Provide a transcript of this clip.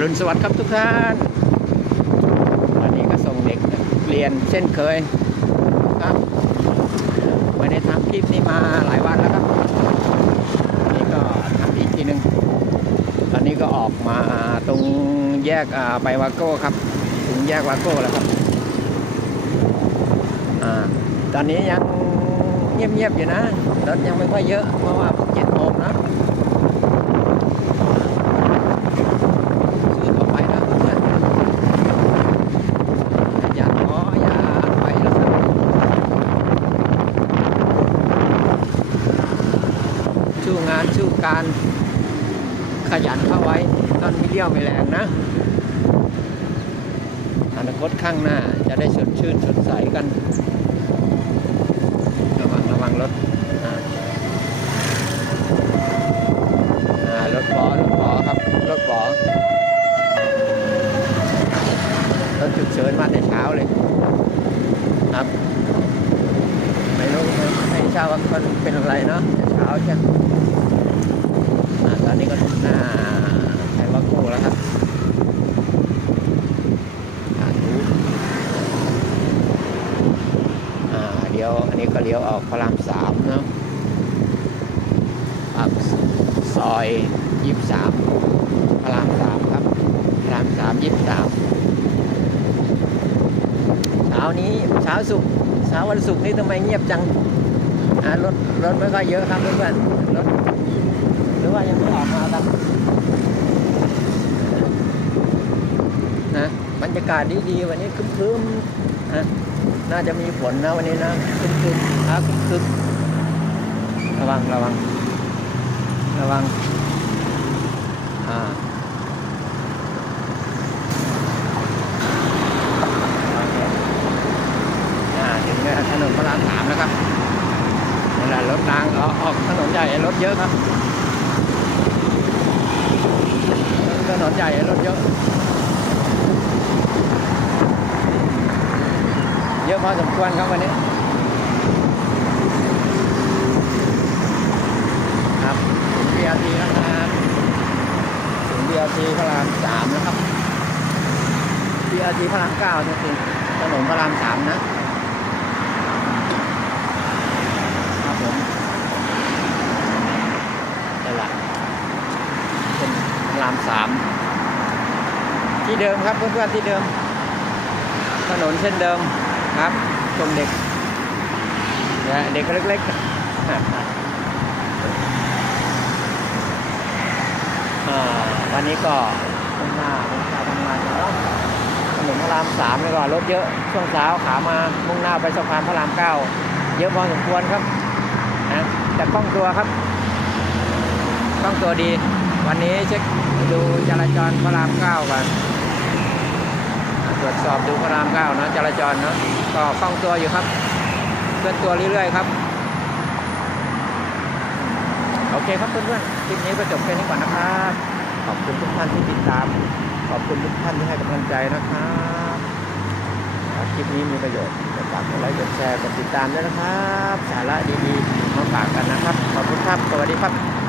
รุณสวัสดิ์ครับทุกท่าน วันนี้ก็ส่งเด็กเรียนเช่นเคยครับไม่ได้ทำคลิปนี้มาหลายวันแล้วครับนนี้ก็ทำอีกทีหนึ่งตอนนี้ก็ออกมาตรงแยกไปวาโก้ครับ ถึงแยกวาโก้แล้วครับอตอนนี้ยังเงียบๆอยู่นะรถยังไม่ค่อยเยอะเพราะว่าเพิ่งเจ็ดโมงนะ สู้ต่อไปนะเพื่อนๆอย่าท้ออย่าไปแล้วครับ สู้งานสู้การขยันเข้าไว้ตอนมีเลี้ยวไม่แรงนะ อนาคตข้างหน้าจะได้สดชื่นสดใสกัน ระวังระวังรถรถบอรถบอครับ รถบอรถฉุกเฉินมาแต่เช้าเลยครับไม่รู้ไม่ทราบว่ามันเป็นอะไรเนาะแต่เช้าใช่ อ่าตอนนี้ก็ถึงหน้าไทยวัคโก้แล้วครับเดี๋ยวอันนี้ก็เลี้ยวออกพระรามสามเนาะปากซอยยี่สิบสามพระรามสามครับพระรามสามยี่สิบสามเช้านี้เช้าสุกเช้าวันศุกร์นี่ทำไมเงียบจังรถรถไม่ค่อยเยอะครับเพื่อนๆรถ หรือว่ายังไม่ออกมาครับนะบรรยากาศดีๆวันนี้ครึ้มๆนะน่าจะมีฝนนะวันนี้นะครึ้มๆครับครึ้มๆระวังระวัง ระวังอ่าอ่าถึงถนนพระรามสามนะครับนี่แหละรถรางออกออกถนนใหญ่รถเยอะครับ ถนใหญ่รถเยอะ เยอะพอสมควรครับวันนี้ครับถึง BRT แล้วนะครับถึง BRT พระรามสามแล้วครับ BRT พระรามเก้าจริงๆถนนพระรามสามนะ ครับผมนี่นแหละเป็นพระราม สามที่เดิมครับเพื่อนๆที่เดิม ถนนเส้นเดิมครับตรงเด็กนะเด็กเล็กๆวันนี้ก็มุ่งหน้ามุ่งหน้าทำงานเนาะถนนพระรามสามนี่ก็รถเยอะช่วงเช้าขามามุ่งหน้าไปสะพานพระรามเก้าเยอะพอสมควรครับนะแต่คล่องตัวครับคล่องตัวดี วันนี้เช็คดูจราจรพระรามเก้ากันตรวจสอบดูพระรามเก้านะจราจรเนาะก็คล่องตัวอยู่ครับเคลื่อนตัวเรื่อยๆครับ โอเคครับเพื่อนๆคลิปนี้ก็จบแค่นี้ก่อนนะครับขอบคุณทุกท่านที่ติดตาม ขอบคุณทุกท่านที่ให้กำลังใจนะครับคลิปนี้มีประโยชน์ฝากกดไลค์กดแชร์กดติดตามด้วยนะครับ สาระดีๆมาฝากกันนะครับ ขอบคุณครับ สวัสดีครับ